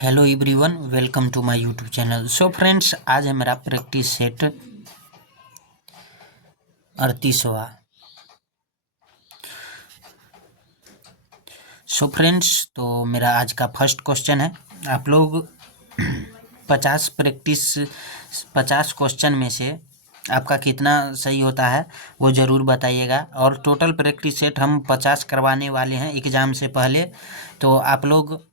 Hello everyone, welcome to my YouTube channel. So friends, आज है मेरा प्रैक्टिस सेट 38वां। सो फ्रेंड्स, तो मेरा आज का फर्स्ट क्वेश्चन है। आप लोग 50 क्वेश्चन में से आपका कितना सही होता है वो ज़रूर बताइएगा। और टोटल प्रैक्टिस सेट हम 50 करवाने वाले हैं एग्ज़ाम से पहले, तो आप लोग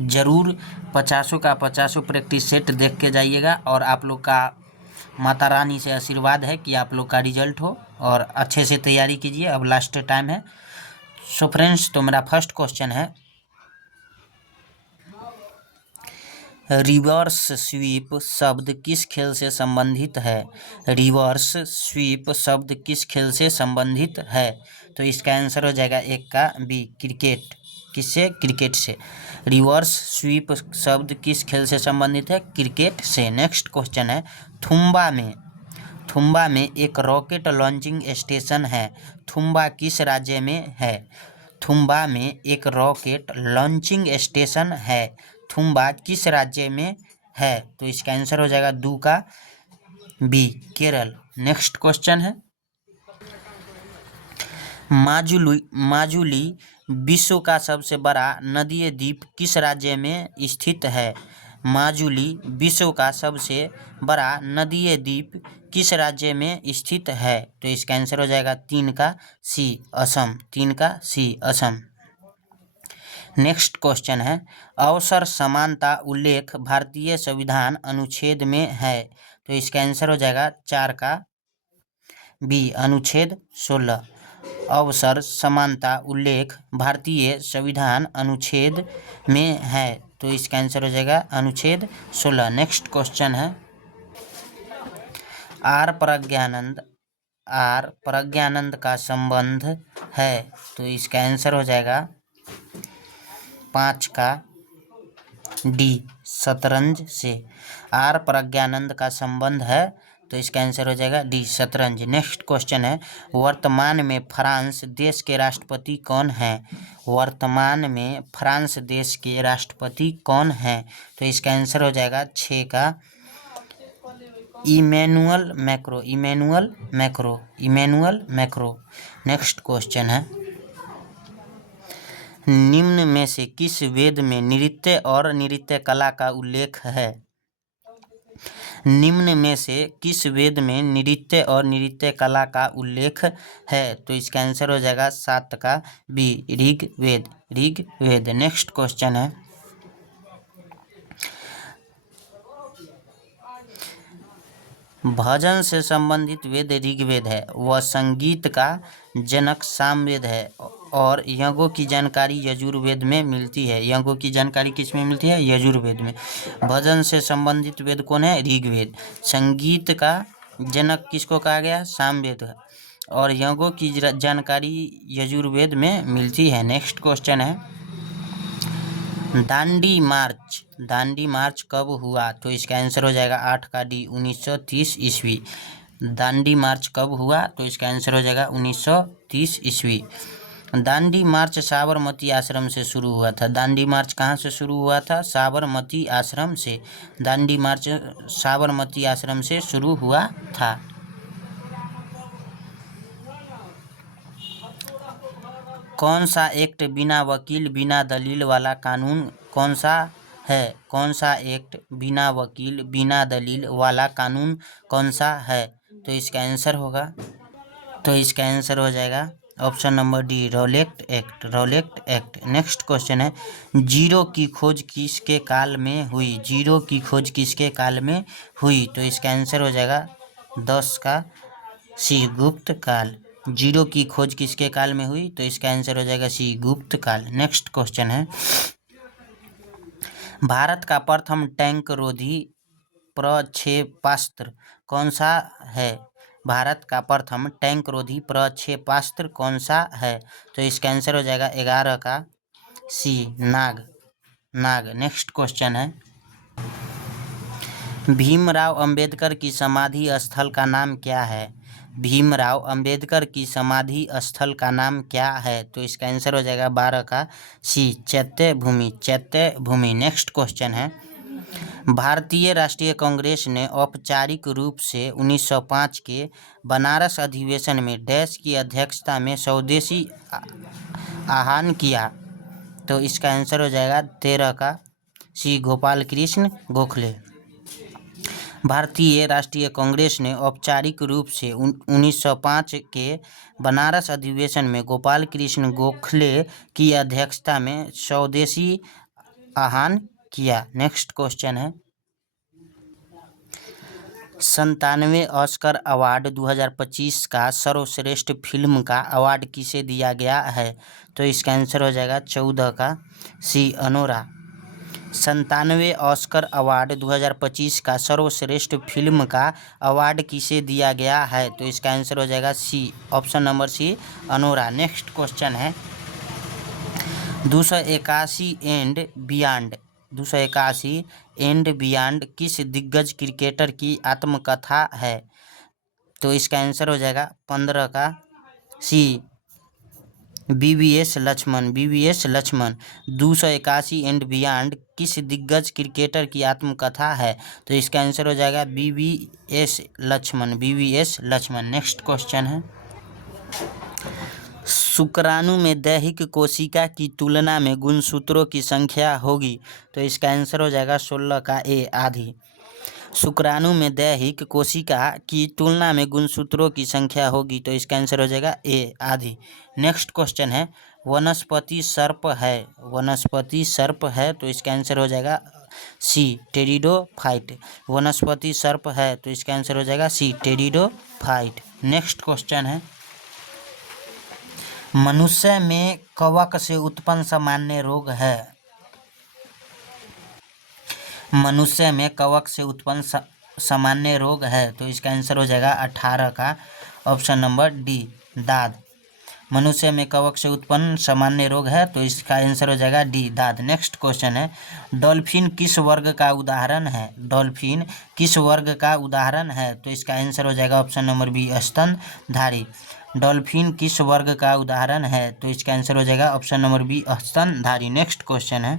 ज़रूर 50 का 50 प्रैक्टिस सेट देख के जाइएगा। और आप लोग का माता रानी से आशीर्वाद है कि आप लोग का रिजल्ट हो और अच्छे से तैयारी कीजिए। अब लास्ट टाइम है। सो फ्रेंड्स, तो मेरा फर्स्ट क्वेश्चन है, रिवर्स स्वीप शब्द किस खेल से संबंधित है? रिवर्स स्वीप शब्द किस खेल से संबंधित है? तो इसका आंसर हो जाएगा एक का बी, क्रिकेट। किससे? क्रिकेट से। रिवर्स स्वीप शब्द किस खेल से संबंधित है? क्रिकेट से। नेक्स्ट क्वेश्चन है, थुम्बा में एक रॉकेट लॉन्चिंग स्टेशन है। थुम्बा किस राज्य में है? थुम्बा में एक रॉकेट लॉन्चिंग स्टेशन है। थुम्बा किस राज्य में है? तो इसका आंसर हो जाएगा दू का बी, केरल। नेक्स्ट क्वेश्चन है, माजुली विश्व का सबसे बड़ा नदीय द्वीप किस राज्य में स्थित है? माजुली विश्व का सबसे बड़ा नदीय द्वीप किस राज्य में स्थित है? तो इसका आंसर हो जाएगा 3 का सी, असम। 3 का सी, असम। नेक्स्ट क्वेश्चन है, अवसर समानता उल्लेख भारतीय संविधान अनुच्छेद में है। तो इसका आंसर हो जाएगा 4 का बी, अनुच्छेद 16। अवसर समानता उल्लेख भारतीय संविधान अनुच्छेद में है। तो इसका आंसर हो जाएगा अनुच्छेद 16। नेक्स्ट क्वेश्चन है, आर प्रज्ञानंद का संबंध है। तो इसका आंसर हो जाएगा 5 का डी, शतरंज से। आर प्रज्ञानंद का संबंध है, तो इसका आंसर हो जाएगा डी, शतरंज। नेक्स्ट क्वेश्चन है, वर्तमान में फ्रांस देश के राष्ट्रपति कौन हैं? वर्तमान में फ्रांस देश के राष्ट्रपति कौन हैं? तो इसका आंसर हो जाएगा 6 का इमैनुअल मैक्रो। नेक्स्ट क्वेश्चन है, निम्न में से किस वेद में नृत्य और नृत्य कला का उल्लेख है? निम्न में से किस वेद में नृत्य और नृत्य कला का उल्लेख है? तो इसका आंसर हो जाएगा 7 का बी, ऋग्वेद। नेक्स्ट क्वेश्चन है, भजन से संबंधित वेद ऋग्वेद है, वह संगीत का जनक सामवेद है और यज्ञों की जानकारी यजुर्वेद में मिलती है। यज्ञों की जानकारी किस में मिलती है? यजुर्वेद में। भजन से संबंधित वेद कौन है? ऋग्वेद। संगीत का जनक किसको कहा गया? सामवेद है। और यज्ञों की जानकारी यजुर्वेद में मिलती है। नेक्स्ट क्वेश्चन है, दांडी मार्च कब हुआ? तो इसका आंसर हो जाएगा 8 का डी, 1930 ईस्वी। दांडी मार्च कब हुआ? तो इसका आंसर हो जाएगा 1930 ईस्वी। दांडी मार्च साबरमती आश्रम से शुरू हुआ था। दांडी मार्च कहाँ से शुरू हुआ था? साबरमती आश्रम से। दांडी मार्च साबरमती आश्रम से शुरू हुआ था। कौन सा एक्ट बिना वकील बिना दलील वाला कानून कौन सा है? कौन सा एक्ट बिना वकील बिना दलील वाला कानून कौन सा है? तो इसका आंसर हो जाएगा option number D, Rowlatt act. Next question है, जीरो की खोज किसके काल में हुई? जीरो की खोज किसके काल में हुई? तो इसका आंसर हो जाएगा 10 का सी, गुप्त काल। जीरो की खोज किसके काल में हुई? तो इसका आंसर हो जाएगा सी, गुप्त काल। नेक्स्ट क्वेश्चन है, भारत का प्रथम टैंक रोधी प्रक्षेपास्त्र कौन सा है? भारत का प्रथम टैंक रोधी प्रक्षेपास्त्र कौन सा है? तो इसका आंसर हो जाएगा 11 का सी, नाग। नेक्स्ट क्वेश्चन है, भीमराव अंबेडकर की समाधि स्थल का नाम क्या है? भीमराव अंबेडकर की समाधि स्थल का नाम क्या है? तो इसका आंसर हो जाएगा 12 का सी, चैत्य भूमि, चैत्य भूमि। नेक्स्ट क्वेश्चन है, भारतीय राष्ट्रीय कांग्रेस ने औपचारिक रूप से 1905 के बनारस अधिवेशन में डैश की अध्यक्षता में स्वदेशी आह्वान किया? तो इसका आंसर हो जाएगा 13 का सी, गोपाल कृष्ण गोखले। भारतीय राष्ट्रीय कांग्रेस ने औपचारिक रूप से 1905 के बनारस अधिवेशन में गोपाल कृष्ण गोखले की अध्यक्षता में स्वदेशी आह्वान किया। नेक्स्ट क्वेश्चन है, 97वें ऑस्कर अवार्ड 2025 का सर्वश्रेष्ठ फिल्म का अवार्ड किसे दिया गया है? तो इसका आंसर हो जाएगा 14 का सी, अनोरा। 97वें ऑस्कर अवार्ड 2025 का सर्वश्रेष्ठ फिल्म का अवार्ड किसे दिया गया है? तो इसका आंसर हो जाएगा C, option number C, Anora. Next question है, 281 एंड बियॉन्ड 281 एंड बियॉन्ड किस दिग्गज क्रिकेटर की आत्मकथा है? तो इसका आंसर हो जाएगा 15 का C, BVS Laxman, BVS Laxman. 281 and beyond किस दिग्गज क्रिकेटर की आत्मकथा है? तो इसका आंसर हो जाएगा BVS Laxman, BVS Laxman. Next question है, शुक्राणु में दैहिक कोशिका की तुलना में गुणसूत्रों की संख्या होगी? तो इसका आंसर हो जाएगा 16 का ए, आधी। शुक्राणु में दैहिक कोशिका की तुलना में गुणसूत्रों की संख्या होगी, तो इसका आंसर हो जाएगा ए, आधी। नेक्स्ट क्वेश्चन है, वनस्पति सर्प है, वनस्पति सर्प है, तो इसका आंसर हो जाएगा सी, टेरिडोफाइट। वनस्पति सर्प है, तो इसका आंसर हो जाएगा सी, टेरिडोफाइट। नेक्स्ट क्वेश्चन है, मनुष्य में कवक से उत्पन्न सामान्य रोग है? मनुष्य में कवक से उत्पन्न सामान्य रोग है, तो इसका आंसर हो जाएगा 18 का ऑप्शन नंबर डी, दाद। मनुष्य में कवक से उत्पन्न सामान्य रोग है, तो इसका आंसर हो जाएगा डी, दाद। नेक्स्ट क्वेश्चन है, डॉल्फिन किस वर्ग का उदाहरण है? डॉल्फिन किस वर्ग का उदाहरण है? तो इसका आंसर हो जाएगा ऑप्शन नंबर बी, स्तनधारी। डॉल्फिन किस वर्ग का उदाहरण है? तो इसका आंसर हो जाएगा ऑप्शन नंबर बी, स्तनधारी। नेक्स्ट क्वेश्चन है,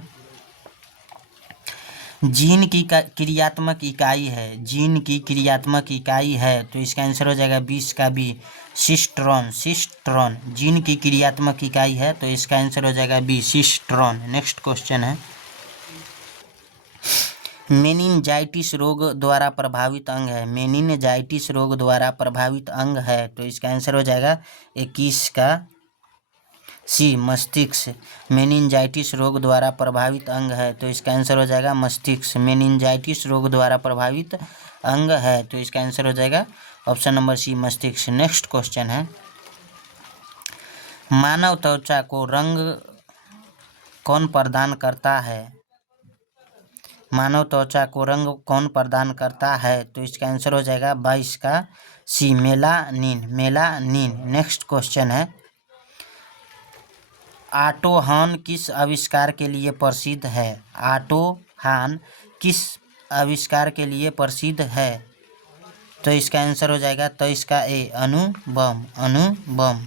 जीन की क्रियात्मक इकाई है, जीन की क्रियात्मक इकाई है, तो इसका आंसर हो जाएगा 20 का बी, सिस्ट्रॉन, सिस्ट्रॉन। जीन की क्रियात्मक इकाई है, तो इसका आंसर हो जाएगा बी, सिस्ट्रॉन। नेक्स्ट क्वेश्चन है, मेनिनजाइटिस रोग द्वारा प्रभावित अंग है, मेनिनजाइटिस रोग द्वारा प्रभावित अंग है, तो इसका आंसर हो जाएगा 21 का सी, मस्तिष्क। मेनिनजाइटिस रोग द्वारा प्रभावित अंग है, तो इसका आंसर हो जाएगा मस्तिष्क। मेनिनजाइटिस रोग द्वारा प्रभावित अंग है, तो इसका आंसर हो जाएगा ऑप्शन नंबर सी, मस्तिष्क। नेक्स्ट क्वेश्चन है, मानव त्वचा को रंग कौन प्रदान करता है? मानव त्वचा को रंग कौन प्रदान करता है? तो इसका आंसर हो जाएगा 22 का सी, मेलानिन, मेलानिन। नेक्स्ट क्वेश्चन है, ऑटो हॉर्न किस आविष्कार के लिए प्रसिद्ध है? ऑटो हॉर्न किस आविष्कार के लिए प्रसिद्ध है? तो इसका आंसर हो जाएगा 23 का ए, अणुबम, अणुबम।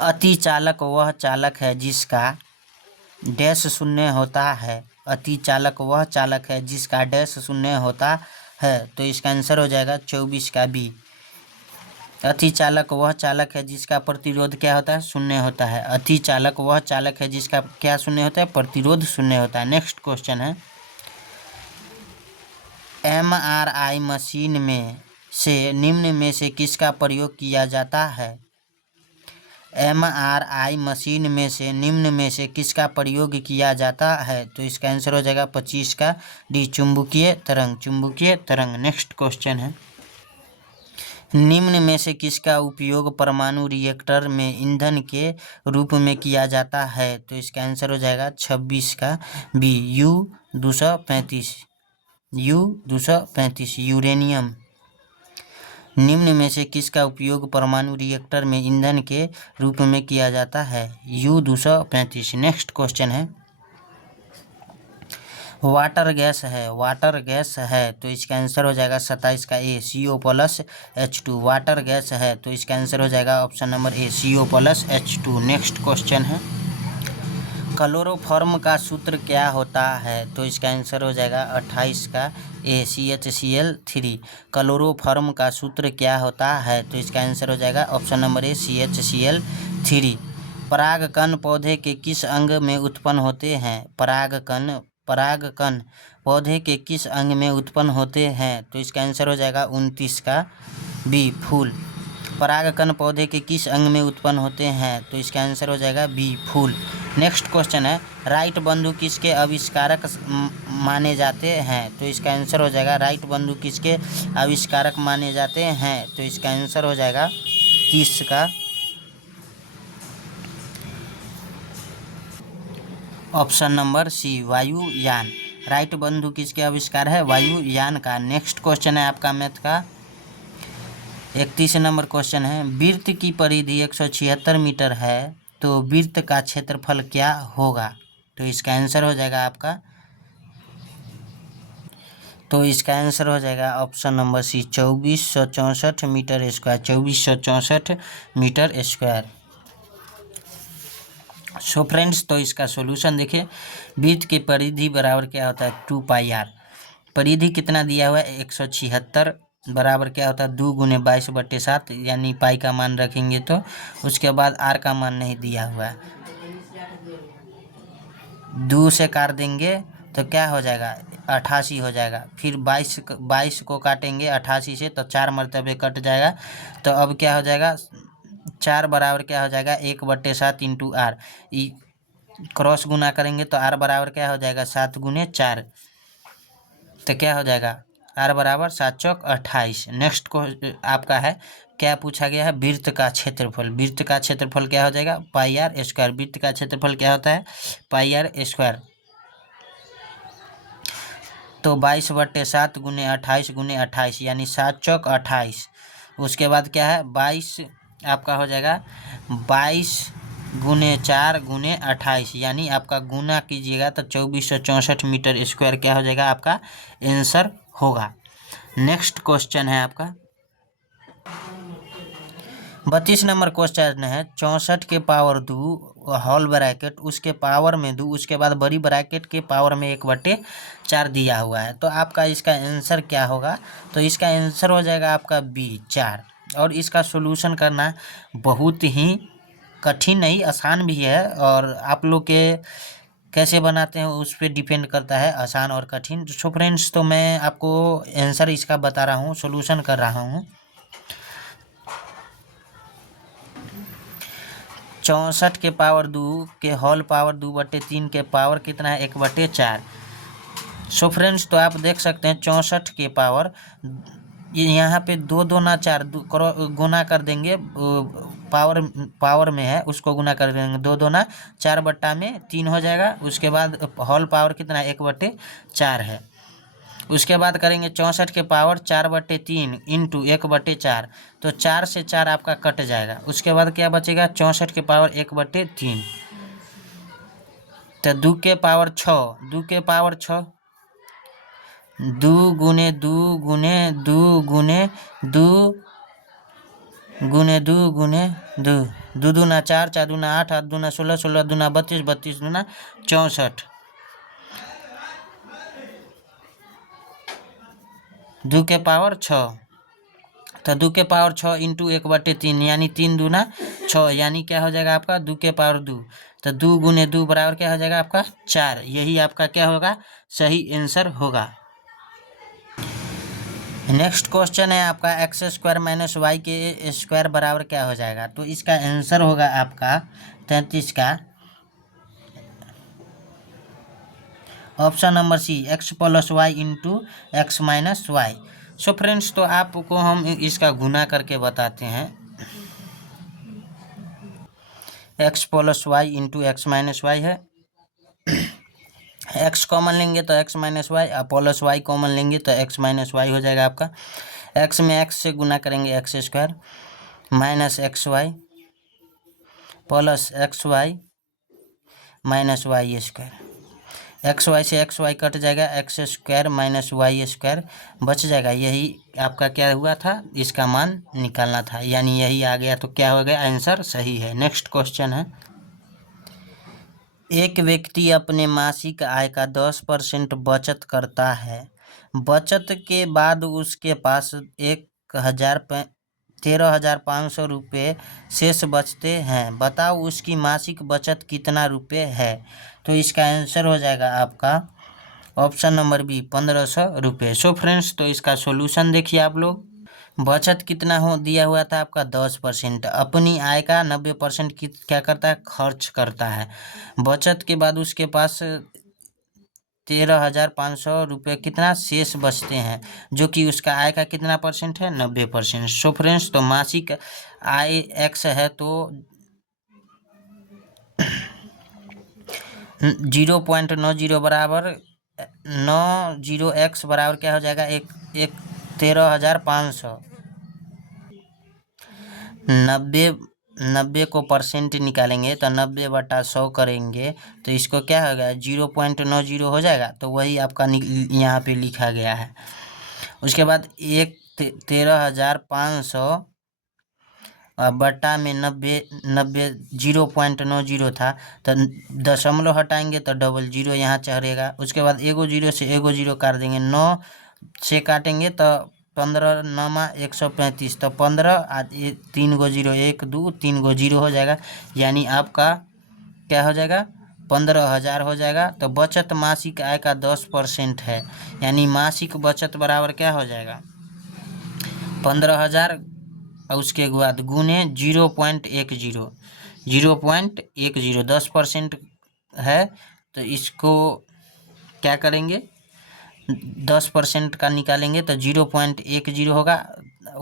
अति चालक वह चालक है जिसका डैश शून्य होता है, अति चालक वह चालक है जिसका डैश शून्य होता है, तो इसका आंसर हो जाएगा 24 का बी। अति चालक वह चालक है जिसका प्रतिरोध क्या होता है? शून्य होता है। अति चालक वह चालक है जिसका क्या शून्य होता है? प्रतिरोध शून्य होता है। नेक्स्ट क्वेश्चन है, MRI मशीन में से निम्न में से किसका प्रयोग किया जाता है? MRI मशीन में से निम्न में से किसका प्रयोग किया जाता है? तो इसका आंसर हो जाएगा 25 का डी, चुंबकीय तरंग, चुंबकीय तरंग। नेक्स्ट क्वेश्चन है, निम्न में से किसका उपयोग परमाणु रिएक्टर में ईंधन के रूप में किया जाता है? तो इसका आंसर हो जाएगा 26 का बी, U-235, U-235, यूरेनियम। निम्न में से किसका उपयोग परमाणु रिएक्टर में ईंधन के रूप में किया जाता है? U-235। नेक्स्ट क्वेश्चन है, वाटर गैस है तो इसका आंसर हो जाएगा 27 का ए CO+H2। वाटर गैस है तो इसका आंसर हो जाएगा option number A CO+H2। Next question है, क्लोरोफॉर्म का सूत्र क्या होता है? तो इसका आंसर हो जाएगा 28 का ए CHCl3। क्लोरोफॉर्म का सूत्र क्या होता है? तो इसका आंसर हो जाएगा ऑप्शन नंबर ए CHCl3। परागकण पौधे के किस अंग में उत्पन्न होते हैं? परागकण पौधे के किस अंग में उत्पन्न होते हैं? तो इसका आंसर हो जाएगा 29 का बी फूल। परागकण पौधे के किस अंग में उत्पन्न होते हैं? तो इसका आंसर हो जाएगा बी फूल। नेक्स्ट क्वेश्चन है, राइट बंधु किसके आविष्कारक माने जाते हैं? तो इसका आंसर हो जाएगा राइट बंधु किसके आविष्कारक माने जाते हैं? तो इसका आंसर हो जाएगा 30 का ऑप्शन नंबर सी वायुयान। राइट बंधु किसके आविष्कार है? वायुयान का। नेक्स्ट क्वेश्चन है आपका मैथ का 31 नंबर क्वेश्चन है, वृत्त की परिधि 176 मीटर है तो वृत्त का क्षेत्रफल क्या होगा? तो इसका आंसर हो जाएगा आपका हो जाएगा option number C 2464 metre square. 2464 metre square. So friends, तो इसका सॉल्यूशन देखिए, वृत्त की परिधि बराबर क्या होता है? 2πr। परिधि कितना दिया हुआ है? 176 बराबर क्या होता है? 2 × 22/7, यानी पाई का मान रखेंगे तो उसके बाद आर का मान नहीं दिया हुआ है। 2 से काट देंगे तो क्या हो जाएगा? 88 हो जाएगा। फिर 22 को काटेंगे 88 से तो 4 मरतबे कट जाएगा। तो अब क्या हो जाएगा? 4 बराबर क्या हो जाएगा? 1/7 × r। क्रॉस गुना करेंगे तो r बराबर क्या हो जाएगा? 7 × 4। तो क्या हो जाएगा? r बराबर 7 चौक 28। नेक्स्ट को आपका है, क्या पूछा गया है? वृत्त का क्षेत्रफल। वृत्त का क्षेत्रफल क्या हो जाएगा? πr²। वृत्त का क्षेत्रफल क्या होता है? πr²। तो 22/7 × 28 × 28 यानी 7 चौक 28। उसके बाद क्या है? 22 आपका हो जाएगा 22 × 4 × 28, यानी आपका गुना कीजिएगा तो 2464 मीटर स्क्वायर क्या हो जाएगा? आपका आंसर होगा। नेक्स्ट क्वेश्चन है आपका 32 नंबर क्वेश्चन है, 64 के पावर 2 होल ब्रैकेट उसके पावर में 2 उसके बाद बड़ी ब्रैकेट के पावर में 1/4 दिया हुआ है। तो आपका इसका आंसर क्या होगा? तो इसका आंसर हो जाएगा आपका बी 4। और इसका सॉल्यूशन करना बहुत ही कठिन नहीं, आसान भी है, और आप लोग के कैसे बनाते हैं उस पर डिपेंड करता है, आसान और कठिन। सो फ्रेंड्स, तो मैं आपको आंसर इसका बता रहा हूँ, सॉल्यूशन कर रहा हूँ। 64 के पावर 2 के होल पावर 2/3 के पावर कितना है? 1/4। सो फ्रेंड्स, तो आप देख सकते हैं 64 के पावर, यहाँ पे 2 दूना 4 गुना कर देंगे, पावर में है उसको गुना कर देंगे, 2 दूना 4/3 हो जाएगा। उसके बाद होल पावर कितना है? 1/4 है। उसके बाद करेंगे 64 के पावर 4/3 इंटू 1/4, तो 4 से 4 आपका कट जाएगा। उसके बाद क्या बचेगा? 64 के पावर 1/3, तो 2 के पावर 6, 2 के पावर 6, 2 × 2 × 2 × 2 × 2 × 2, 2 दूना 4, 4 दूना 8, 8 दूना 16, 16 दूना 32, 32 दूना 64, 2 के पावर 6, तो 2 के पावर 6 इंटू 1/3 यानी 3 दूना 6, यानी क्या हो जाएगा आपका? 2 के पावर 2, तो 2 × 2 बराबर क्या हो जाएगा आपका? 4। यही आपका क्या होगा? सही आंसर होगा। नेक्स्ट क्वेश्चन है आपका x² - y के स्क्वायर बराबर क्या हो जाएगा? तो इसका आंसर होगा आपका 33 का option number C x + y × x - y। So friends, तो आपको हम इसका गुना करके बताते हैं। x + y × x - y है, x कॉमन लेंगे तो x - y, plus y common लेंगे तो x - y हो जाएगा आपका। x में x से गुना करेंगे x² minus xy plus xy minus y²। X Y से एक्स वाई कट जाएगा, X square minus Y square बच जाएगा। यही आपका क्या हुआ था, इसका मान निकालना था, यानी यही आ गया। तो क्या हो गया, आंसर सही है। नेक्स्ट क्वेश्चन है, एक व्यक्ति अपने मासिक आय का 10% बचत करता है। बचत के बाद उसके पास 13,500 रुपये शेष बचते हैं। बताओ उसकी मासिक बचत कितना रुपये है। तो इसका आंसर हो जाएगा आपका ऑप्शन नंबर बी, 1,500 रुपये। सो फ्रेंड्स, तो इसका सॉल्यूशन देखिए आप लोग। बचत कितना हो दिया हुआ था आपका 10%। अपनी आय का 90% क्या करता है, खर्च करता है। बचत के बाद उसके पास 13,500 रुपये कितना शेष बचते हैं, जो कि उसका आय का कितना परसेंट है, 90%। सो फ्रेंड्स, तो मासिक आय एक्स है तो 0.90 बराबर 90x बराबर क्या हो जाएगा, एक 13,500। 90 को परसेंट निकालेंगे तो 90/100 करेंगे तो इसको क्या होगा, 0.90 हो जाएगा। तो वही आपका यहाँ पे लिखा गया है। उसके बाद 13,500 बट्टा में 90 0.90 था, तो दशमलव हटाएंगे तो डबल जीरो यहाँ चढ़ेगा। उसके बाद एगो जीरो से एगो जीरो काट देंगे, 9 से काटेंगे तो 15 9 135, तो 15 3 गो जीरो 1 2 3 गो जीरो हो जाएगा, यानी आपका क्या हो जाएगा, 15,000 हो जाएगा। तो बचत मासिक आय का 10% है, यानी मासिक बचत बराबर क्या हो जाएगा, 15,000 और उसके बाद गुने 0.10 10% है। तो इसको क्या करेंगे, 10% का निकालेंगे तो 0.10 होगा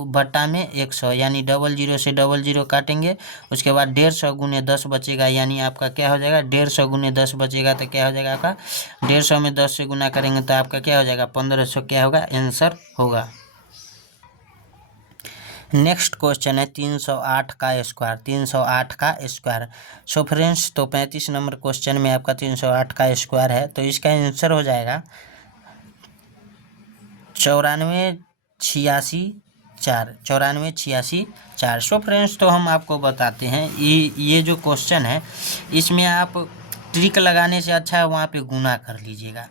बट्टा में 100, यानी डबल जीरो से डबल जीरो काटेंगे। उसके बाद 150 गुने 10 बचेगा, यानी आपका क्या हो जाएगा, 150 गुने 10 बचेगा। तो क्या हो जाएगा आपका, 150 में 10 से गुना करेंगे तो आपका क्या हो जाएगा, 1,500 क्या होगा, आंसर होगा। नेक्स्ट क्वेश्चन है 308 का स्क्वायर। 308 का स्क्वायर। सो फ्रेंड्स, तो 35 नंबर क्वेश्चन में आपका 308 का स्क्वायर है, तो इसका आंसर हो जाएगा 94,86,4। सो फ्रेंड्स, तो हम आपको बताते हैं, ये जो क्वेश्चन है इसमें आप ट्रिक लगाने से अच्छा है वहाँ पे गुना कर लीजिएगा।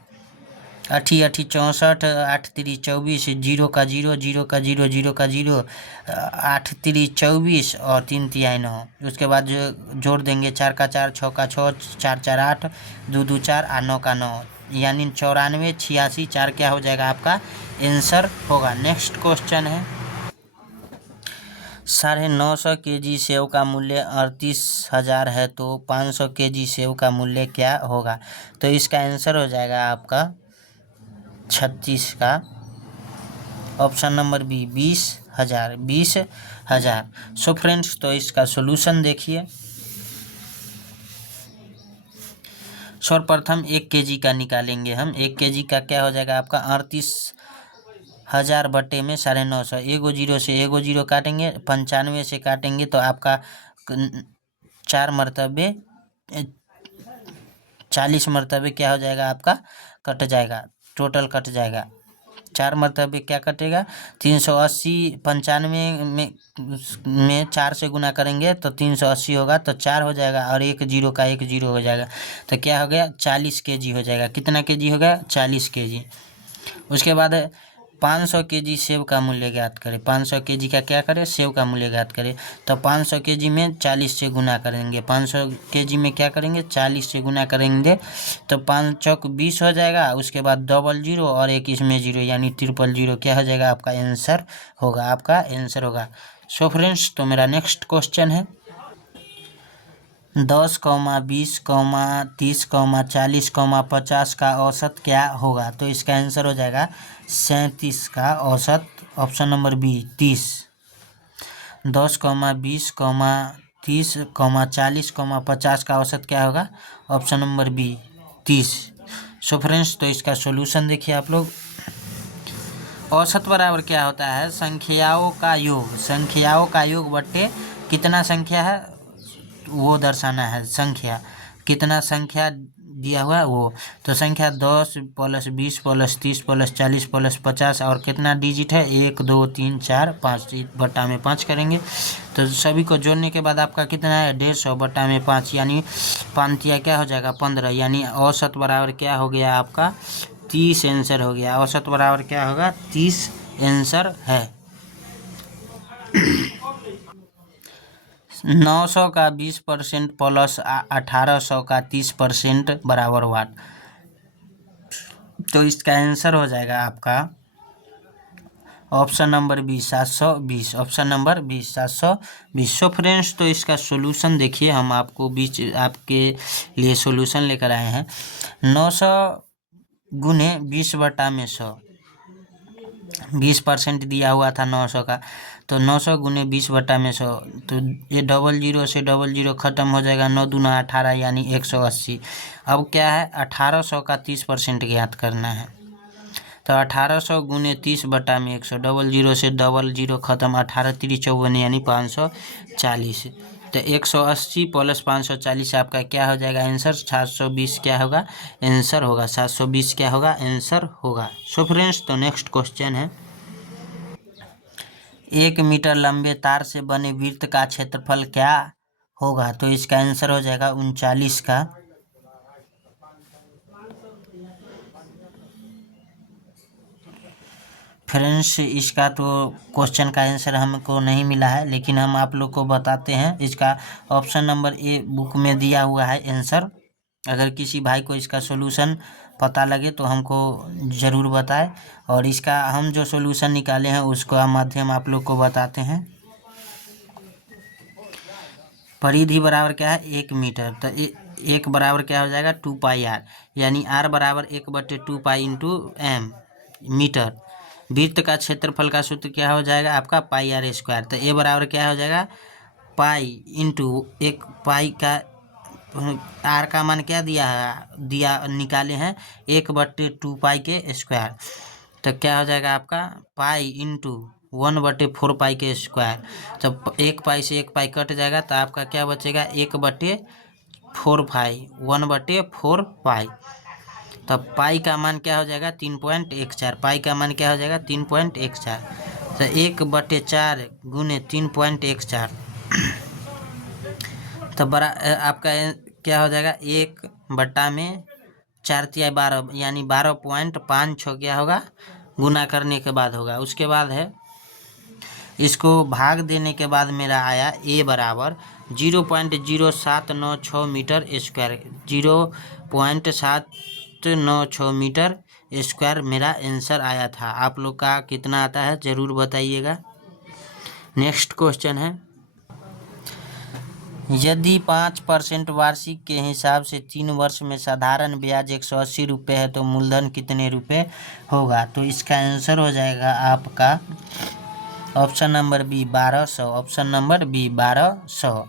80 80 64, 8 3 24, जीरो का जीरो, जीरो का जीरो, जीरो का जीरो, 8 3 24 और 3 तिहाई 9। उसके बाद जो जोड़ देंगे, 4 का 4, 6 का 6, 4 4 8, 2 2 4 और 9 का 9, यानी 94,86,4 क्या हो जाएगा, आपका आंसर होगा। नेक्स्ट क्वेश्चन है, 950 kg सेव का मूल्य 38,000 है, तो 500 kg सेव का मूल्य क्या होगा। तो इसका आंसर हो जाएगा आपका 36 का option number B, 20,000 20,000। So friends, तो इसका सॉल्यूशन देखिए। सर्वप्रथम 1 kg का निकालेंगे हम। 1 kg का क्या हो जाएगा आपका, 38,000 बटे में 950। एगो जीरो से एगो जीरो काटेंगे, 95 से काटेंगे तो आपका 4 मरतबे 40 मरतबे क्या हो जाएगा, आपका कट जाएगा, टोटल कट जाएगा। 4 मरतबे क्या कटेगा, 380। 95 में 4 से गुना करेंगे तो 380 होगा, तो 4 हो जाएगा और एक जीरो का एक जीरो हो जाएगा, तो क्या हो गया, 40 kg हो जाएगा। कितना kg हो गया, 40 kg। उसके बाद 500 kg सेव का मूल्य ज्ञात करें। 500 kg का क्या करें, सेव का मूल्य ज्ञात करें। तो 500 kg में 40 से गुना करेंगे। 500 kg में क्या करेंगे, 40 से गुना करेंगे तो 5 चौक 20 हो जाएगा। उसके बाद डबल जीरो और एक इसमें जीरो, यानी 000 क्या हो जाएगा, आपका आंसर होगा, आपका आंसर होगा। सो फ्रेंड्स, तो मेरा नेक्स्ट क्वेश्चन है 10, 20, 30, 40, 50 का औसत क्या होगा। तो इसका आंसर हो जाएगा 37 का औसत, ऑप्शन नंबर बी, 30। 10, 20, 30, 40, 50 का औसत क्या होगा, option number B, 30। So friends, तो इसका सॉल्यूशन देखिए आप लोग। औसत बराबर क्या होता है, संख्याओं का योग। संख्याओं का योग बट्टे कितना संख्या है वो दर्शाना है। संख्या कितना संख्या दिया हुआ है वो। तो संख्या 10 प्लस 20 प्लस 30 प्लस 40 प्लस 50 और कितना डिजिट है 1 2 3 4 5 बटा में 5 करेंगे। तो सभी को जोड़ने के बाद आपका कितना है 150 बटा में 5 यानी 5 क्या हो जाएगा 15 यानी औसत बराबर क्या हो गया आपका 30 आंसर हो गया। औसत बराबर क्या होगा 30 आंसर है। 900 का 20% प्लस 1800 का 30% बराबर वाट। तो इसका आंसर हो जाएगा आपका ऑप्शन नंबर 20 720। Option number 20 720। सो फ्रेंड्स तो इसका सॉल्यूशन देखिए, हम आपको आपके लिए सॉल्यूशन लेकर आए हैं। 900 गुने 20 बटा में 100, 20% दिया हुआ था 900 का, तो 900 गुने 20 बटा में 100, तो ये 00 से 00 ख़त्म हो जाएगा, 9 दूना 18 यानी 180। अब क्या है 1800 का 30% ज्ञात करना है। तो 1800 गुने 30 बटा में 100, 00 से 00 ख़त्म, 18 3 54 यानी 540। तो 180 प्लस 540 आपका क्या हो जाएगा आंसर 720 क्या होगा आंसर होगा 720 क्या होगा आंसर होगा। सो फ्रेंड्स तो नेक्स्ट क्वेश्चन है 1 मीटर लंबे तार से बने वृत्त का क्षेत्रफल क्या होगा। तो इसका आंसर हो जाएगा 39 का। फ्रेंड्स इसका तो क्वेश्चन का आंसर हमको नहीं मिला है, लेकिन हम आप लोग को बताते हैं। इसका ऑप्शन नंबर ए बुक में दिया हुआ है आंसर। अगर किसी भाई को इसका सॉल्यूशन पता लगे तो हमको ज़रूर बताएं, और इसका हम जो सॉल्यूशन निकाले हैं उसका माध्यम आप लोग को बताते हैं। परिधि बराबर क्या है 1 मीटर, तो एक बराबर क्या हो जाएगा 2 पाई आर, यानी आर बराबर 1/2 पाई इंटू एम मीटर। वृत्त का क्षेत्रफल का सूत्र क्या हो जाएगा आपका पाई आर स्क्वायर। तो ए बराबर क्या हो जाएगा पाई इंटू 1 पाई का आर का मान क्या दिया निकाले हैं 1/2 पाई के स्क्वायर। तो क्या हो जाएगा आपका पाई इंटू 1/4 पाई के स्क्वायर। तो 1 पाई से 1 पाई कट जाएगा, तो आपका क्या बचेगा 1/4 पाई 1/4 पाई। तब पाई का मान क्या हो जाएगा 3.14। पाई का मान क्या हो जाएगा 3.14। तो 1/4 गुने 3.14, तो बड़ा आपका क्या हो जाएगा 1/4 यानी 12.56 क्या होगा गुना करने के बाद होगा। उसके बाद है इसको भाग देने के बाद मेरा आया ए बराबर 0.0796 मीटर स्क्वायर। 0.796 मीटर स्क्वायर मेरा आंसर आया था। आप लोग का कितना आता है ज़रूर बताइएगा। नेक्स्ट क्वेश्चन है यदि 5% वार्षिक के हिसाब से 3 वर्ष में साधारण ब्याज 180 रुपये है तो मूलधन कितने रुपए होगा। तो इसका आंसर हो जाएगा आपका option number B 1200। Option number B 1200।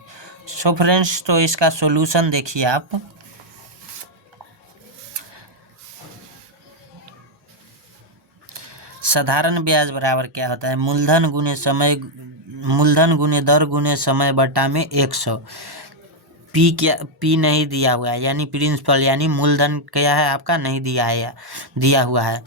So friends तो इसका सॉल्यूशन देखिए आप। साधारण ब्याज बराबर क्या होता है मूलधन गुने दर गुने समय बटा में 100। पी नहीं दिया हुआ है यानी प्रिंसिपल यानी मूलधन क्या है आपका नहीं दिया हुआ है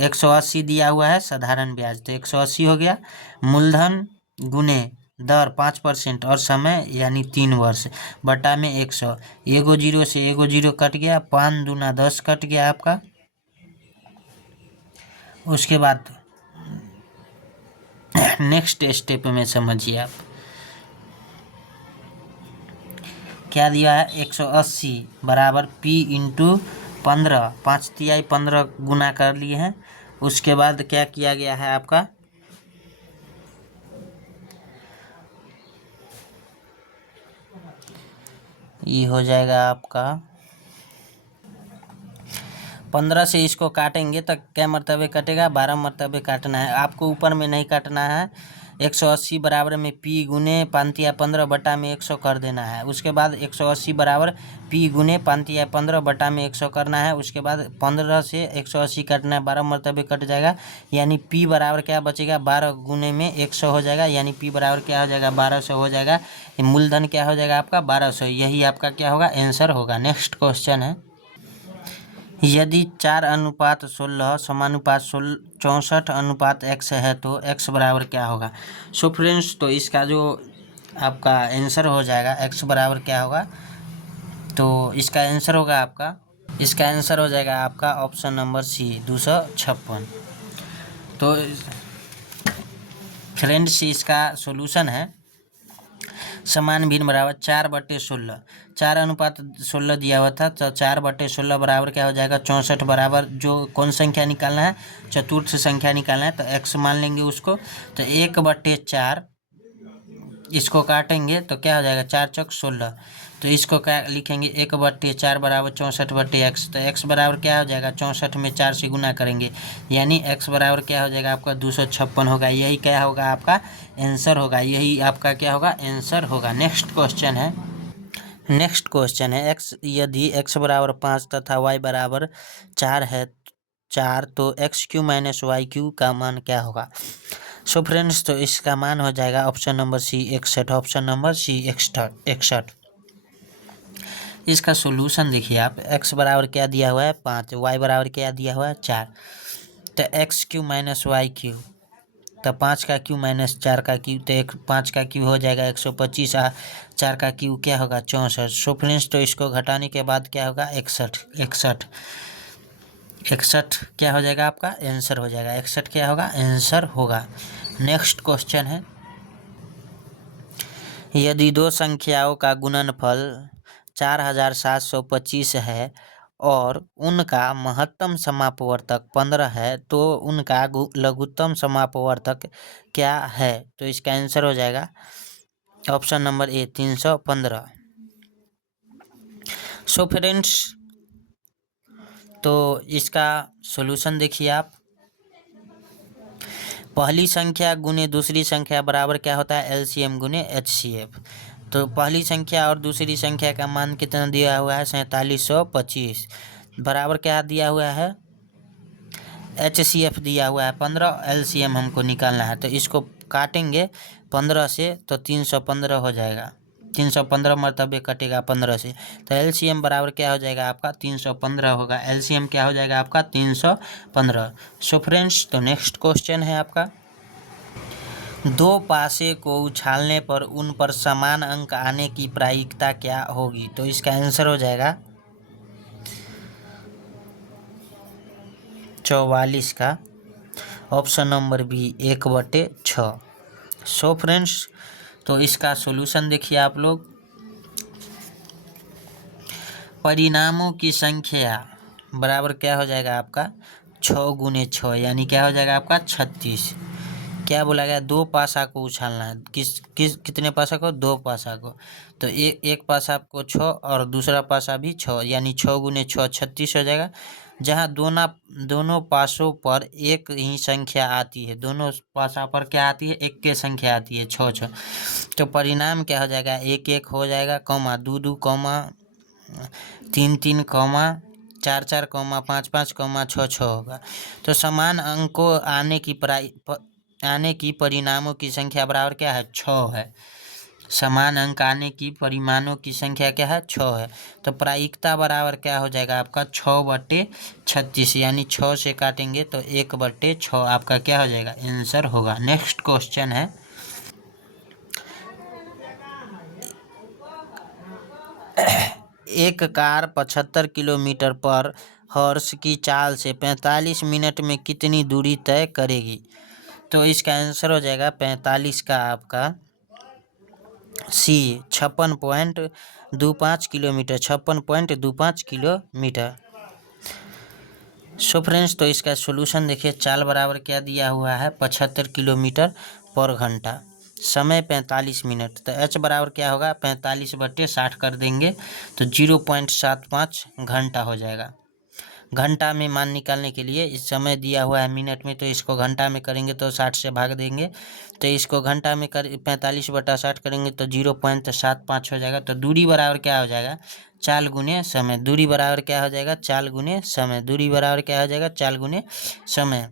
180 दिया हुआ है साधारण ब्याज, तो 180 हो गया। मूलधन गुने दर 5% और समय यानी 3 वर्ष बटा में 100। एगो जीरो से एगो जीरो कट गया, 5 दूना 10 कट गया आपका। उसके बाद नेक्स्ट स्टेप में समझिए आप क्या दिया है 180 बराबर P इंटू 15, 5×15 गुना कर लिए हैं। उसके बाद क्या किया गया है आपका ये हो जाएगा आपका 15 से इसको काटेंगे तो क्या मरतबे कटेगा 12 मरतबे काटना है आपको, ऊपर में नहीं काटना है। 180 बराबर में P गुने 5×15 बटा में 100 कर देना है। उसके बाद 180 बराबर P गुने 5×15 बटा में 100 करना है। उसके बाद 15 से 180 काटना है, 12 मरतबे कट जाएगा, यानी P बराबर क्या बचेगा 12 गुने में 100 हो जाएगा, यानी P बराबर क्या हो जाएगा 1200 हो जाएगा। मूलधन क्या हो जाएगा आपका 1200। यही आपका क्या होगा आंसर होगा। नेक्स्ट क्वेश्चन है यदि 4:16 समानुपात 64:x है तो x बराबर क्या होगा। सो फ्रेंड्स, तो इसका जो आपका आंसर हो जाएगा x बराबर क्या होगा, तो इसका आंसर होगा आपका, इसका आंसर हो जाएगा आपका ऑप्शन नंबर सी 256। तो फ्रेंड्स, इसका सॉल्यूशन है समान भिन्न बराबर 4/16, 4:16 दिया हुआ था, तो 4/16 बराबर क्या हो जाएगा 64 बराबर जो कौन संख्या निकालना है, चतुर्थ संख्या निकालना है, तो x मान लेंगे उसको। तो 1/4 इसको काटेंगे तो क्या हो जाएगा 4 चौक 16, तो इसको क्या लिखेंगे 1/4 बराबर 64/x, तो x बराबर क्या हो जाएगा 64 में 4 से गुना करेंगे, यानी x बराबर क्या हो जाएगा आपका 256 होगा। यही क्या होगा आपका आंसर होगा, यही आपका क्या होगा आंसर होगा। नेक्स्ट क्वेश्चन है x यदि x बराबर 5 तथा y बराबर 4 है 4 तो x³ माइनस y³ का मान क्या होगा। सो फ्रेंड्स, तो इसका मान हो जाएगा option number C 61, option number C 61। इसका सॉल्यूशन देखिए आप, x बराबर क्या दिया हुआ है 5, y बराबर क्या दिया हुआ है 4, तो x³ माइनस y³, तो 5 का क्यू माइनस 4 का क्यू, तो 5 का क्यू हो जाएगा 125, 4 का क्यू क्या होगा 64। सो फ्रेंड्स, तो इसको घटाने के बाद क्या होगा 61 क्या हो जाएगा आपका आंसर हो जाएगा, 61 क्या होगा आंसर होगा। नेक्स्ट क्वेश्चन है यदि दो संख्याओं का गुणनफल 4725 है और उनका महत्तम समापवर्तक 15 है तो उनका लघुत्तम समापवर्तक क्या है। तो इसका आंसर हो जाएगा option number A 315। So friends, तो इसका सॉल्यूशन देखिए आप, पहली संख्या गुने दूसरी संख्या बराबर क्या होता है एलसीएम गुने एचसीएफ। तो पहली संख्या और दूसरी संख्या का मान कितना दिया हुआ है 4725, बराबर क्या दिया हुआ है एचसीएफ दिया हुआ है 15, एलसीएम हमको निकालना है, तो इसको काटेंगे 15 से तो 315 हो जाएगा, 315 मरतबे कटेगा 15 से, तो एलसीएम बराबर क्या हो जाएगा आपका 315 होगा। एलसीएम क्या हो जाएगा आपका 315। सो फ्रेंड्स, तो नेक्स्ट क्वेश्चन है आपका, दो पासे को उछालने पर उन पर समान अंक आने की प्रायिकता क्या होगी। तो इसका आंसर हो जाएगा 44 का option number B 1/6। So friends, तो इसका सॉल्यूशन देखिए आप लोग, परिणामों की संख्या बराबर क्या हो जाएगा आपका 6 गुने 6, यानी क्या हो जाएगा आपका 36। क्या बोला गया दो पासा को उछालना है, कितने पासा को, दो पासा को, तो एक पासा को 6 और दूसरा पासा भी 6, यानी 6 गुने 6 36 हो जाएगा। जहाँ दोनों पासों पर एक ही संख्या आती है, दोनों पासा पर क्या आती है एक के संख्या आती है 6, तो परिणाम क्या हो जाएगा 1 हो जाएगा, comma 2 comma 3 comma 4 comma 5 comma 6 होगा। तो समान अंकों आने की परिणामों की संख्या बराबर क्या है 6 है, समान अंक आने की परिमाणों की संख्या क्या है 6 है, तो प्रायिकता बराबर क्या हो जाएगा आपका 6/36, यानी 6 से काटेंगे तो 1/6 आपका क्या हो जाएगा आंसर होगा। नेक्स्ट क्वेश्चन है, एक कार 75 किलोमीटर पर हॉर्स की चाल से 45 मिनट में कितनी दूरी तय करेगी। तो इसका आंसर हो जाएगा 45 का आपका सी 56.25 किलोमीटर, 56.25 किलोमीटर। सो फ्रेंड्स, तो इसका सॉल्यूशन देखिए, चाल बराबर क्या दिया हुआ है 75 किलोमीटर पर घंटा, समय 45 मिनट, तो एच बराबर क्या होगा 45/60 कर देंगे तो 0.75 घंटा हो जाएगा। घंटा में मान निकालने के लिए इस समय दिया हुआ है मिनट में, तो इसको घंटा में करेंगे तो 60 से भाग देंगे, तो इसको घंटा में 45/60 करेंगे तो 0.75 हो जाएगा। तो दूरी बराबर क्या हो जाएगा चाल गुने समय, दूरी बराबर क्या हो जाएगा चाल गुने समय, दूरी बराबर क्या हो जाएगा चाल गुने समय।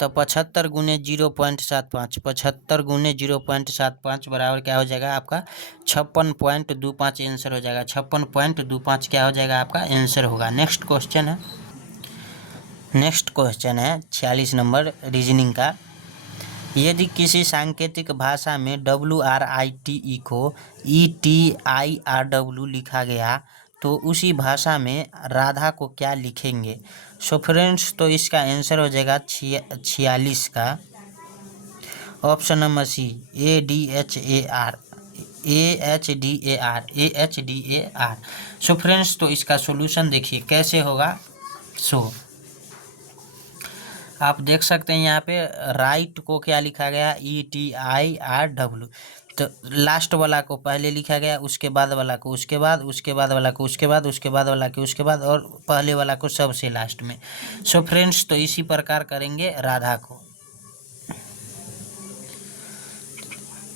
तो 75 गुने 0.75, 75 गुने 0.75 बराबर क्या हो जाएगा आपका 56.25 आंसर हो जाएगा, 56.25 क्या हो जाएगा आपका आंसर होगा। नेक्स्ट क्वेश्चन है, नेक्स्ट क्वेश्चन है 46 नंबर रीजनिंग का। यदि किसी सांकेतिक भाषा में WRITE को ETIRW लिखा गया तो उसी भाषा में राधा को क्या लिखेंगे? सो फ्रेंड्स, तो इसका आंसर हो जाएगा 46 का option number C, ADHAR। AHDAR। So friends, तो इसका सॉल्यूशन देखिए कैसे होगा। सो आप देख सकते हैं यहाँ पे राइट को क्या लिखा गया, ETIRW। तो लास्ट वाला को पहले लिखा गया, उसके बाद वाला को उसके बाद, उसके बाद वाला को उसके बाद, उसके बाद वाला को उसके बाद, और पहले वाला को सबसे लास्ट में। सो फ्रेंड्स, तो इसी प्रकार करेंगे राधा को।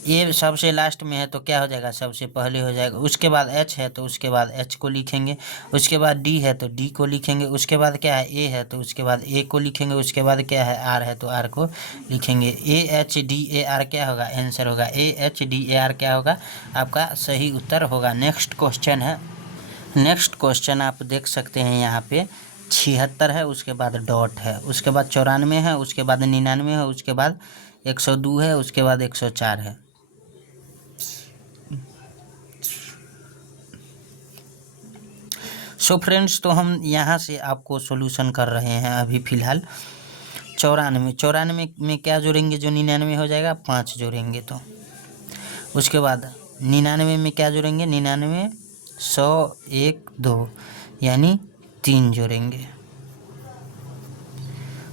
ये सबसे लास्ट में है तो क्या हो जाएगा, सबसे पहले हो जाएगा। उसके बाद H है तो उसके बाद H को लिखेंगे। उसके बाद D है तो D को लिखेंगे। उसके बाद क्या है, A है तो उसके बाद A को लिखेंगे। उसके बाद क्या है, R है तो R को लिखेंगे। AHDAR क्या होगा, आंसर होगा AHDAR क्या होगा, आपका सही उत्तर होगा। नेक्स्ट क्वेश्चन है। नेक्स्ट क्वेश्चन आप देख सकते हैं यहाँ पे 76 है, उसके बाद डॉट है, उसके बाद 94 है, उसके बाद 99 है, उसके बाद 102 है, उसके बाद 104 है। सो फ्रेंड्स, तो हम यहाँ से आपको सॉल्यूशन कर रहे हैं अभी फ़िलहाल। 94 में क्या जोड़ेंगे, जो 99 हो जाएगा 5 जोड़ेंगे तो। उसके बाद 99 में क्या जोड़ेंगे, 99 100 1 2 यानी 3 जोड़ेंगे।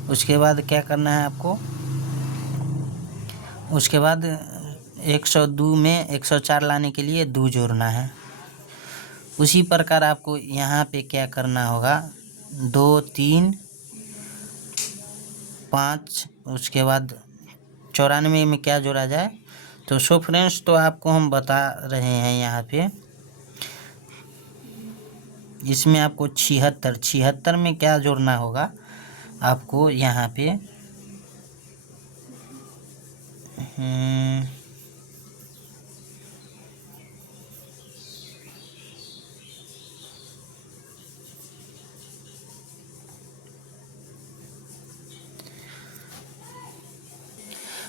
उसके बाद क्या करना है आपको, उसके बाद 102 में 104 लाने के लिए 2 जोड़ना है। उसी प्रकार आपको यहाँ पे क्या करना होगा, 2 3 5, उसके बाद 94 में क्या जोड़ा जाए। तो सो फ्रेंड्स, तो आपको हम बता रहे हैं यहाँ पे, इसमें आपको 76 में क्या जोड़ना होगा आपको यहाँ पे,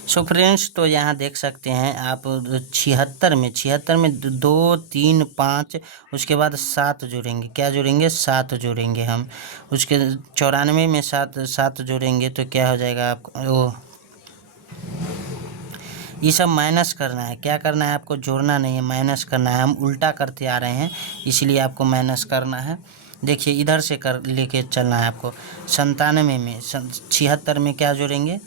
सो फ्रेंड्स, तो यहाँ देख सकते हैं आप 76 में 2 3 5, उसके बाद 7 जोड़ेंगे। क्या जोड़ेंगे, 7 जोड़ेंगे हम। उसके 94 में 7 जोड़ेंगे तो क्या हो जाएगा आपको, ये सब माइनस करना है। क्या करना है आपको, जोड़ना नहीं है, माइनस करना है। हम उल्टा करते आ रहे हैं इसलिए आपको माइनस करना है। देखिए इधर से कर लेके चलना है आपको। 97 में 76 में क्या जोड़ेंगे,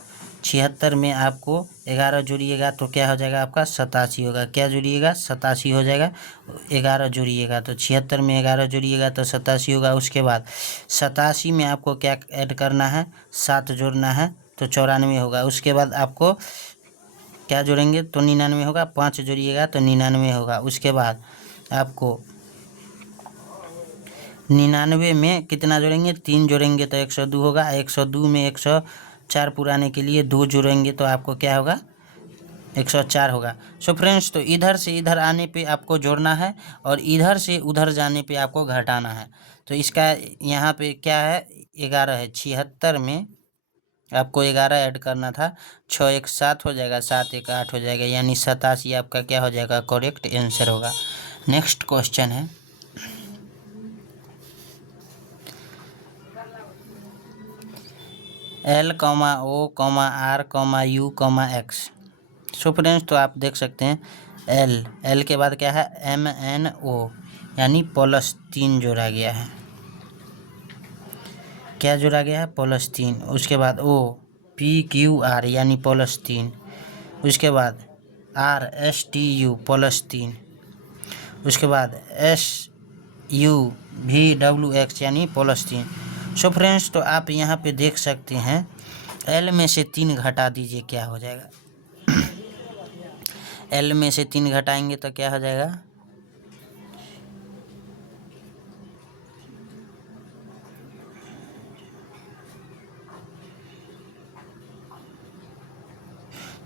76 में आपको 11 जोड़िएगा तो क्या हो जाएगा, आपका 87 होगा। क्या जोड़िएगा, 87 हो जाएगा। 11 जोड़िएगा तो 76 में 11 जोड़िएगा तो 87 होगा। उसके बाद 87 में आपको क्या ऐड करना है, 7 जोड़ना है तो 94 होगा। उसके बाद आपको क्या जोड़ेंगे तो 99 होगा। 5 जोड़िएगा तो 99 होगा। उसके बाद आपको 99 में कितना जोड़ेंगे, 3 जोड़ेंगे तो 102 होगा। 102 में 104 पुराने के लिए 2 जोड़ेंगे तो आपको क्या होगा, 104 होगा। सो फ्रेंड्स, तो इधर से इधर आने पे आपको जोड़ना है और इधर से उधर जाने पे आपको घटाना है। तो इसका यहाँ पे क्या है, 11 है। 76 में आपको 11 ऐड करना था। 6 1 7 हो जाएगा, 7 1 8 हो जाएगा, यानी 87 आपका क्या हो जाएगा, करेक्ट आंसर होगा। नेक्स्ट क्वेश्चन है। L, O, R, U, X। सो फ्रेंड्स, तो आप देख सकते हैं L के बाद क्या है, MNO यानी +3 जोड़ा गया है। क्या जोड़ा गया है, +3। उसके बाद OPQR यानी +3। उसके बाद RSTU +3। उसके बाद SUVWX यानी +3। सो फ्रेंड्स, तो आप यहाँ पे देख सकते हैं L में से 3 घटा दीजिए, क्या हो जाएगा। L में से 3 घटाएंगे तो क्या हो जाएगा,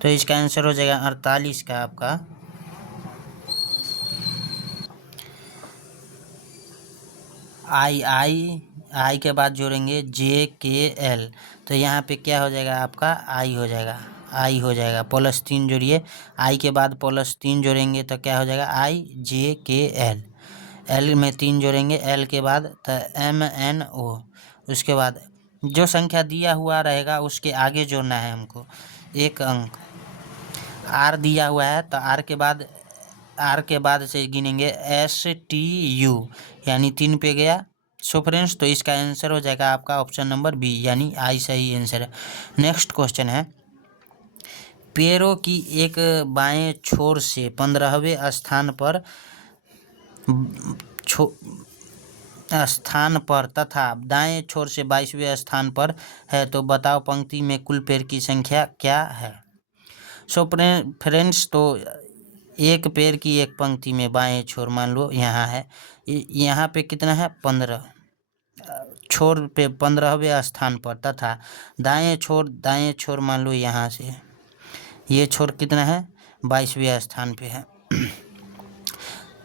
तो इसका आंसर हो जाएगा 48 का आपका। I आई के बाद जोड़ेंगे JKL, तो यहाँ पे क्या हो जाएगा आपका आई हो जाएगा, आई हो जाएगा। +3 जोड़िए, आई के बाद +3 जोड़ेंगे तो क्या हो जाएगा IJKL। एल में 3 जोड़ेंगे, एल के बाद तो MNO। उसके बाद जो संख्या दिया हुआ रहेगा उसके आगे जोड़ना है हमको एक अंक। आर दिया हुआ है तो आर के बाद से गिनेंगे STU, यानी 3 पे गया। सो फ्रेंड्स, तो इसका आंसर हो जाएगा आपका ऑप्शन नंबर बी, यानी आई सही आंसर है। नेक्स्ट क्वेश्चन है, पैरों की एक बाएं छोर से 15वें स्थान पर तथा दाएं छोर से 22वें स्थान पर है, तो बताओ पंक्ति में कुल पैर की संख्या क्या है। सो फ्रेंड्स, तो एक पैर की एक पंक्ति में बाएं छोर मान लो यहाँ है, यहाँ पे कितना है 15, छोर पे 15वें स्थान पर, तथा दाएं छोर मान लो यहाँ से, ये छोर कितना है 22वें स्थान पे है।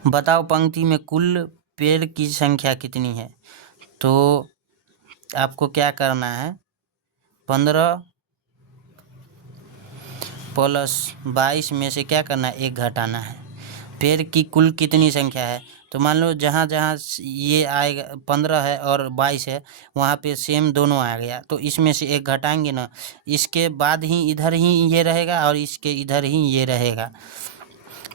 बताओ पंक्ति में कुल पैर की संख्या कितनी है। तो आपको क्या करना है, 15 + 22 में से क्या करना है 1 घटाना है। पैर की कुल कितनी संख्या है, तो मान लो जहाँ जहाँ ये आएगा 15 है और 22 है, वहाँ पे सेम दोनों आ गया, तो इसमें से 1 घटाएंगे ना, इसके बाद ही इधर ही ये रहेगा और इसके इधर ही ये रहेगा,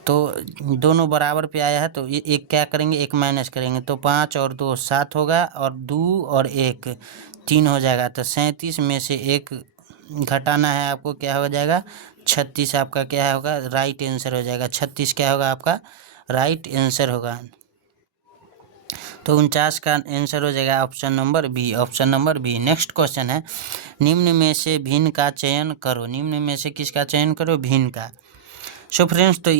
तो दोनों बराबर पे आया है, तो ये एक क्या करेंगे 1 माइनस करेंगे, तो 5 और 2 7 होगा, और 2 और 1 3 हो जाएगा। तो 37 में से 1 घटाना है आपको, क्या हो जाएगा 36 आपका क्या होगा राइट आंसर हो जाएगा। 36 क्या होगा आपका राइट आंसर होगा। तो 49 का आंसर हो जाएगा option number B, option number B. Next question है, निम्न में से भिन्न का चयन करो। निम्न में से किसका चयन करो, भिन्न का। सो फ्रेंड्स, तो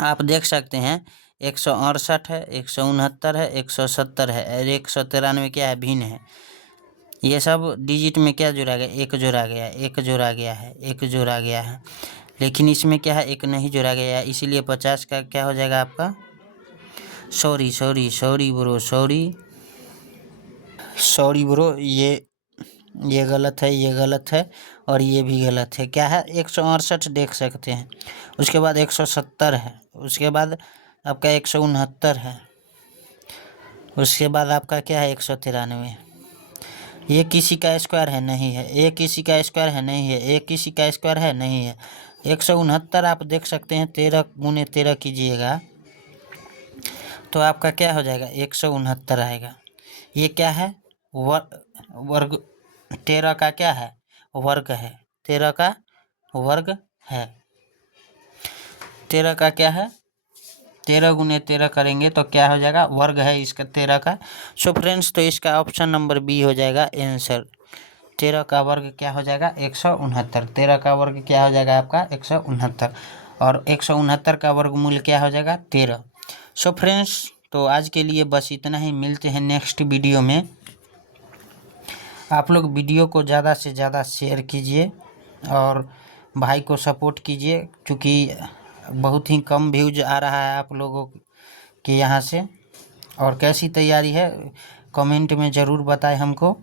आप देख सकते हैं 168 है, 169 है, 170 है और 193 क्या है भिन्न है। ये सब डिजिट में क्या जोड़ा गया, 1 जोड़ा गया, 1 जोड़ा गया है, 1 जोड़ा गया है, लेकिन इसमें क्या है 1 नहीं जोड़ा गया है, इसीलिए 50 का क्या हो जाएगा आपका सॉरी ब्रो, ये गलत है, ये गलत है और ये भी गलत है। क्या है 168 देख सकते हैं, उसके बाद 170 है, उसके बाद आपका 169 है, उसके बाद आपका क्या है 193। ये किसी का स्क्वायर है नहीं है, ये किसी का स्क्वायर है नहीं है, ये किसी का स्क्वायर है नहीं है। 169 आप देख सकते हैं, 13 × 13 कीजिएगा तो आपका क्या हो जाएगा 169 आएगा। ये क्या है वर्ग, 13 का क्या है वर्ग है, 13 का वर्ग है, 13 का क्या है 13 × 13 करेंगे तो क्या हो जाएगा वर्ग है इसका 13 का। सो फ्रेंड्स, तो इसका ऑप्शन नंबर बी हो जाएगा आंसर। 13 का वर्ग क्या हो जाएगा 169, 13 का वर्ग क्या हो जाएगा आपका 169, और 169 का वर्गमूल क्या हो जाएगा 13। सो फ्रेंड्स, तो आज के लिए बस इतना ही, मिलते हैं नेक्स्ट वीडियो में। आप लोग वीडियो को ज़्यादा से ज़्यादा शेयर कीजिए और भाई को सपोर्ट कीजिए, क्योंकि बहुत ही कम व्यूज आ रहा है आप लोगों के यहाँ से। और कैसी तैयारी है कमेंट में ज़रूर बताएं हमको,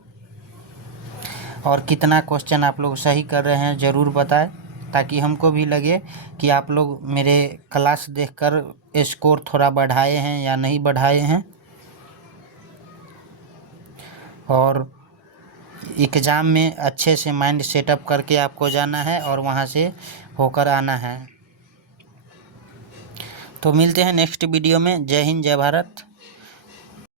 और कितना क्वेश्चन आप लोग सही कर रहे हैं ज़रूर बताएं, ताकि हमको भी लगे कि आप लोग मेरे क्लास देखकर स्कोर थोड़ा बढ़ाए हैं या नहीं बढ़ाए हैं। और एग्ज़ाम में अच्छे से माइंड सेटअप करके आपको जाना है और वहाँ से होकर आना है। तो मिलते हैं नेक्स्ट वीडियो में। जय हिंद, जय भारत।